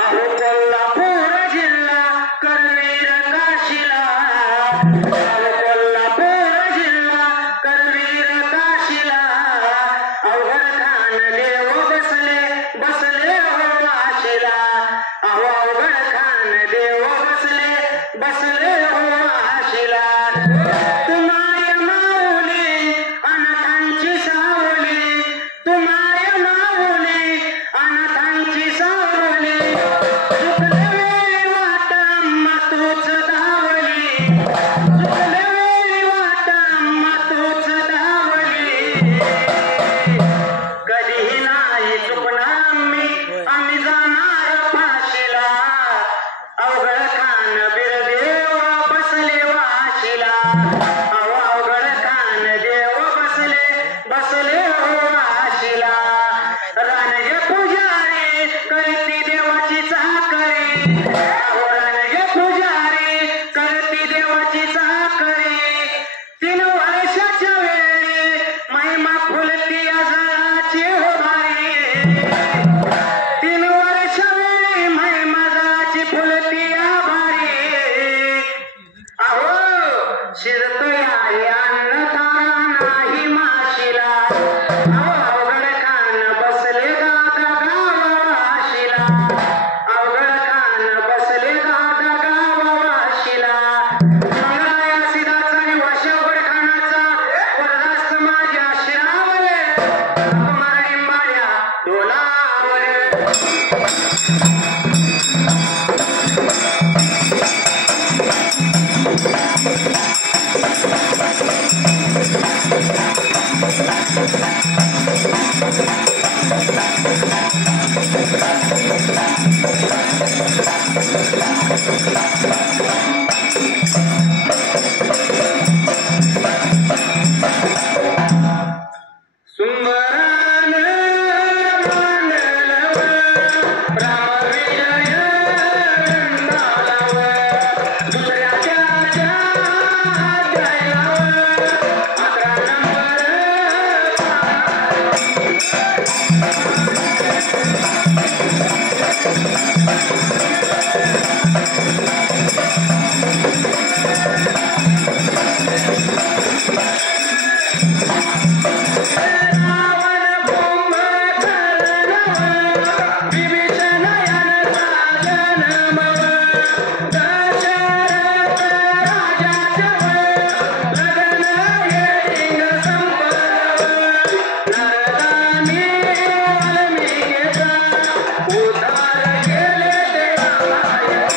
अहो कोल्हापूर जिल्हा करवीर काशीला, अहो कोल्हापूर जिल्हा करवीर काशीला, अवघड खान देव बसले बसले हो वाशीला, अहो अवघड खान देव बसले बसले हो वाशीला. तुम्हाय माऊली अनाथांची सावली, तुम्हाय माऊली अनाथांची सावली, चुकले वेळी वाट अम्मा तूच धावली, चुकले वेळी वाट अम्मा तूच धावली. कधीही नाही चुकणार आम्ही जाणार फाशीला, अवघड खान बिरदेव बसले वाशीला, अवघड खान देव बसले बसले हो वाशीला. रानगे पुजारी करती देवाची चाकरी, रानगे पुजारी करती देवाची चाकरी. 3 वर्षाच्या वेळी महिमा फुलती आजाराची हो भारी, 3 वर्षावेळी महिमा जळाची फुलती आभारी. अहो शिरतोय आहे अन्न तारा नाही माशीला, अहो अवघड खान बसले गादा गावा वाशीला, अवघड खान बसले गादा गावा वाशीला. मंगळाया सिधाचा आणि वाशावगड खानाचा वरदास्त माझ्या शिरावर, मराठींबाळ्या डोलावर. सुंदरान मांडलव रामविजय वृंदालाव, दुसऱ्याच्या अध्यायावर 11 नंबर. रावण कुंभकर्ण विभीषण यांचा जन्म, दशरथ राजाजवळ लग्न येईन संपलं, नारदांनी वाल्मिकीचा उद्धार केले ते रामायण.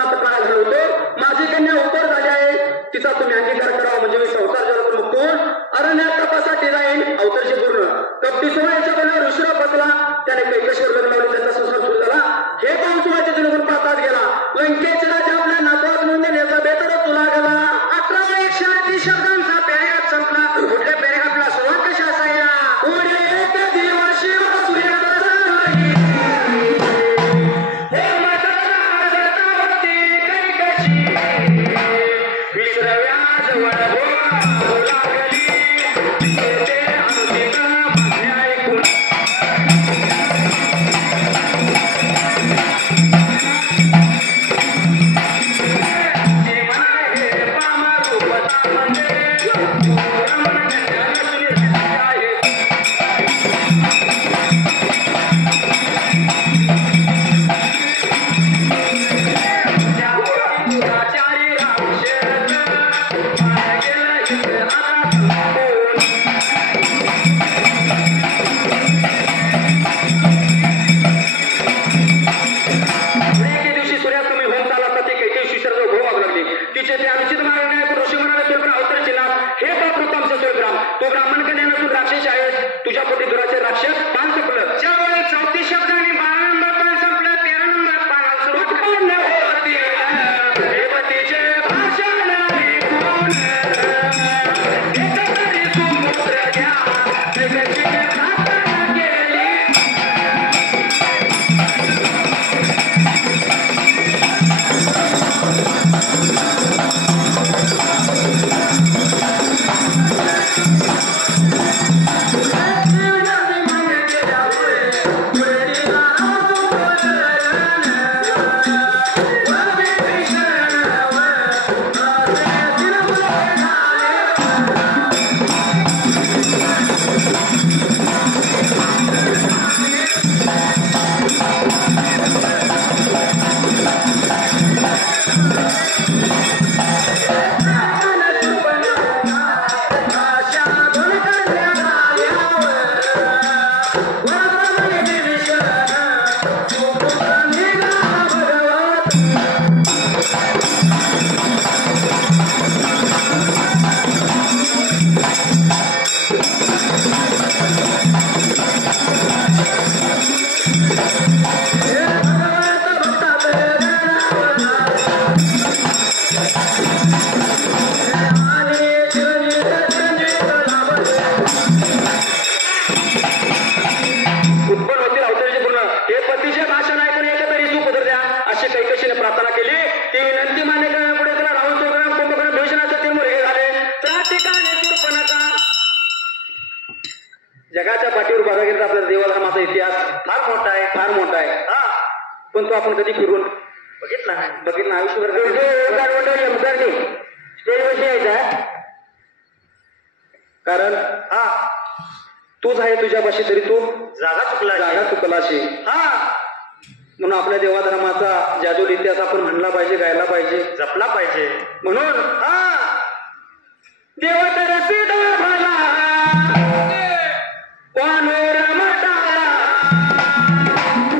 जीवनात काळ घालवतो. माझी कन्या उपर झाली आहे, तिचा तुम्ही अंगीकार करावा म्हणजे मी संसार जगातून मुक्त होऊन अरण्यात तपासाठी जाईन. अवतरशी पूर्ण कपटी सोहळ्याच्या बळावर उशिरा बसला. त्याने कैकशीवर लग्न लावले, त्याचा संसार सुरू झाला. हे पाहून सुवाचे जनगुण पाहतात गेला. लंकेचे राजा आपल्या नातवात नोंद देण्याचा बेतरच तुला गेला. 1130 शब्दांचा पॅरेग्राफ संपला. कुठल्या पॅरेग्राफला सुरुवात कशी असायला? पुढे एक दिवशी सूर्योदय हे मतदार दत्तावती कैकशी विसरव्याजवळ बोलावू लागली. ते अनुचित बातम्या ऐकून तुझ्या पोटी दुराचे राक्षस पान संपलं. ज्यावेळी 34 शब्दांनी 12 नंबर पान संपलं, 13 नंबर पानाला सुरुवात होती. देवतेचे भाषण ऐकून एकतरी सुपुत्र घ्या कैकशीने प्रार्थना केली. प्रार्थना केली. ती विनंती मान्य करण्यापुढे त्याला राहून सोडून कुंभकर्ण भीषणाचे 3 मुलगे झाले. त्या ठिकाणी शूर्पणखा जगाच्या पाठीवर बघा गेला आपल्या देवधर्माचा इतिहास फार मोठा आहे, फार मोठा आहे. हा, पण तो आपण कधी फिरून बघितला आयुष्यभर स्टेजवरती यायचा. कारण हा तूच आहे तुझ्यापाशी, तरी तू जागा चुकलाशी. हा, म्हणून आपल्या देवाधर्माचा जादूल इतिहास आपण म्हणला पाहिजे, गायला पाहिजे, जपला पाहिजे. म्हणून हा देवा तर सीधा भला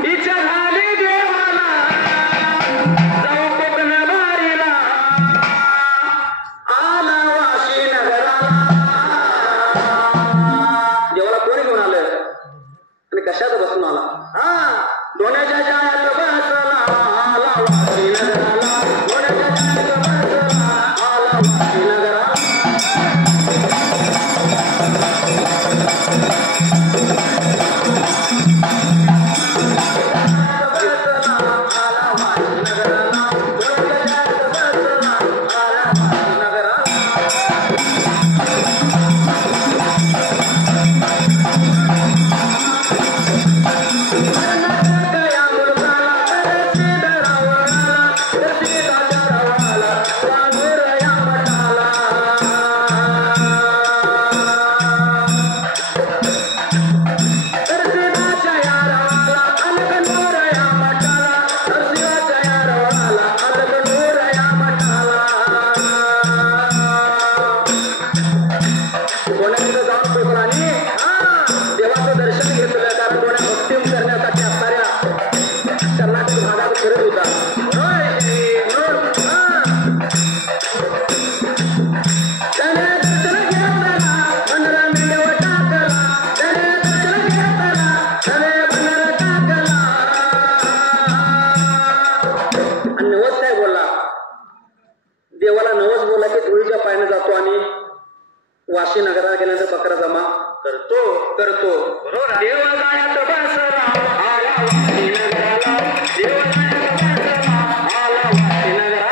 इच्छा झाली देवाला जाऊ कोकण बारीला आला वाशी नगराला. देवाला कोणी घेऊन आलं आणि कशात बसून आला? हा, दोन्याच्या जाळ्यात बसला आला वाशी नगराला. दोन्याच्या जाळ्यात बसला आला वाशी नगराला. देवाला नवस बोला की धुळीच्या पायाने जातो आणि वाशी नगराला गेल्यानंतर बकरा जमा करतो बरोबर. देवगाण्यात बसला आला वाशी नगराला, देवगाण्यात बसला आला वाशी नगराला.